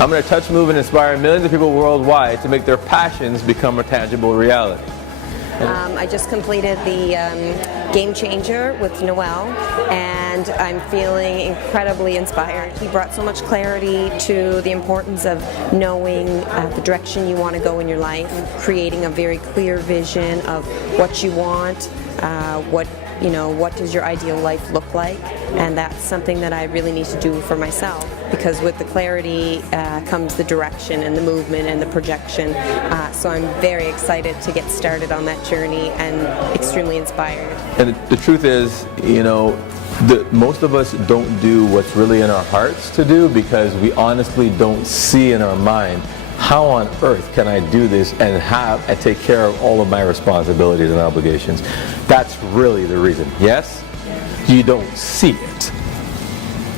I'm going to touch, move, and inspire millions of people worldwide to make their passions become a tangible reality. I just completed the Game Changer with Noel, and I'm feeling incredibly inspired. He brought so much clarity to the importance of knowing the direction you want to go in your life, creating a very clear vision of what you want, what does your ideal life look like, and that's something that I really need to do for myself, because with the clarity comes the direction and the movement and the projection. So I'm very excited to get started on that journey and extremely inspired. And the truth is, most of us don't do what's really in our hearts to do because we honestly don't see in our mind, how on earth can I do this and take care of all of my responsibilities and obligations? That's really the reason. Yes? You don't see it.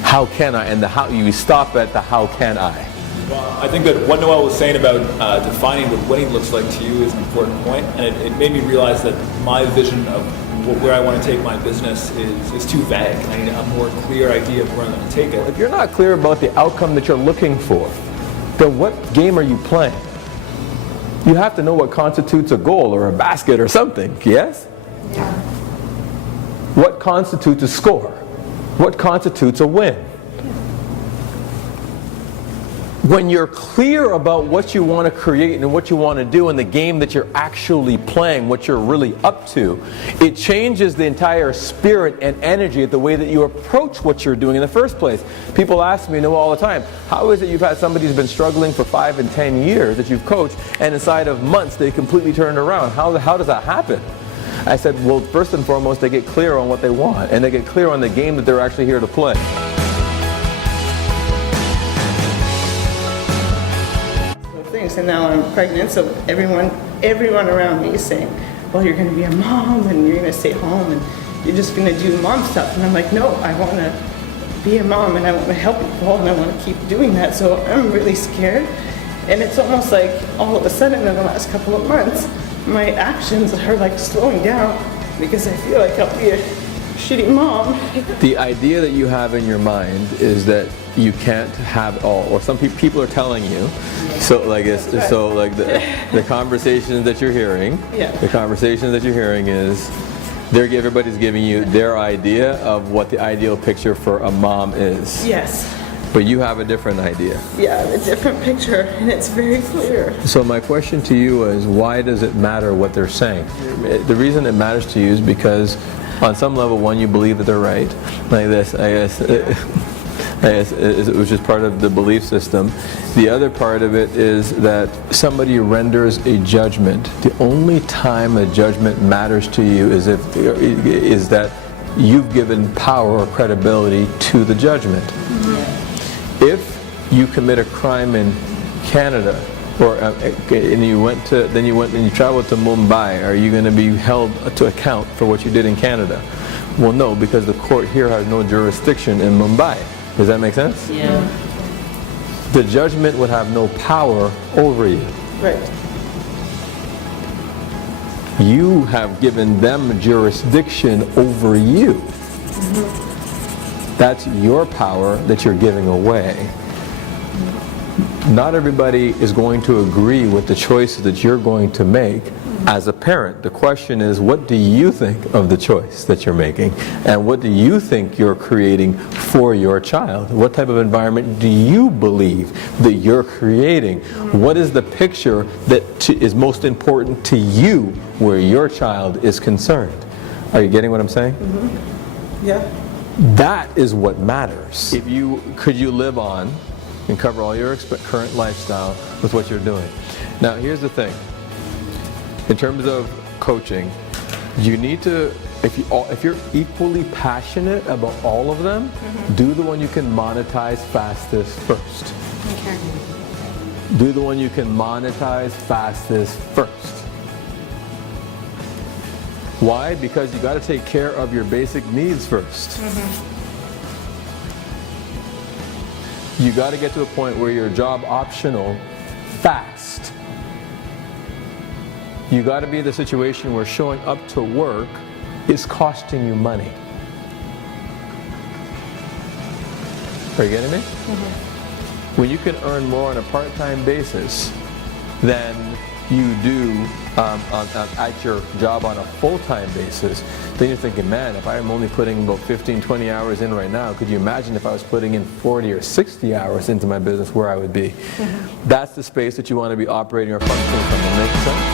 How can I? And you stop at the how can I. Well, I think that what Noel was saying about defining what winning looks like to you is an important point, and it made me realize that my vision of where I want to take my business is too vague. I need a more clear idea of where I'm going to take it. If you're not clear about the outcome that you're looking for, then what game are you playing? You have to know what constitutes a goal or a basket or something, yes? Yeah. What constitutes a score? What constitutes a win? When you're clear about what you want to create and what you want to do in the game that you're actually playing, what you're really up to, it changes the entire spirit and energy of the way that you approach what you're doing in the first place. People ask me, all the time, how is it you've had somebody who's been struggling for 5 and 10 years that you've coached, and inside of months they completely turned around? How does that happen? I said, well, first and foremost, they get clear on what they want, and they get clear on the game that they're actually here to play. And now I'm pregnant, so everyone around me is saying, well, you're going to be a mom and you're going to stay home and you're just going to do mom stuff. And I'm like, no, I want to be a mom and I want to help people and I want to keep doing that. So I'm really scared. And it's almost like all of a sudden in the last couple of months, my actions are like slowing down because I feel like I'll be a shitty mom. The idea that you have in your mind is that you can't have it all, or some people are telling you. So like the conversations that you're hearing, the conversations that you're hearing is everybody's giving you their idea of what the ideal picture for a mom is. Yes. But you have a different idea. Yeah, a different picture, and it's very clear. So my question to you is, why does it matter what they're saying? The reason it matters to you is because on some level, one, you believe that they're right. Like this, I guess it was just part of the belief system. The other part of it is that somebody renders a judgment. The only time a judgment matters to you is that you've given power or credibility to the judgment. Mm-hmm. If you commit a crime in Canada, and you traveled to Mumbai, are you going to be held to account for what you did in Canada? Well, no, because the court here has no jurisdiction in Mumbai. Does that make sense? Yeah. The judgment would have no power over you. Right. You have given them jurisdiction over you. Mm-hmm. That's your power that you're giving away. Not everybody is going to agree with the choices that you're going to make as a parent. The question is, what do you think of the choice that you're making? And what do you think you're creating for your child? What type of environment do you believe that you're creating? What is the picture that is most important to you where your child is concerned? Are you getting what I'm saying? Mm-hmm. Yeah. That is what matters. Could you live on and cover all your current lifestyle with what you're doing? Now, here's the thing. In terms of coaching, you need to, if you're equally passionate about all of them, do the one you can monetize fastest first. Okay. Do the one you can monetize fastest first. Why? Because you got to take care of your basic needs first. You got to get to a point where you're job optional fast. You got to be in the situation where showing up to work is costing you money. Are you getting me? when you can earn more on a part-time basis than you do at your job on a full-time basis, then you're thinking, man, if I'm only putting about 15, 20 hours in right now, could you imagine if I was putting in 40 or 60 hours into my business, where I would be? That's the space that you want to be operating or functioning from. Does that make sense?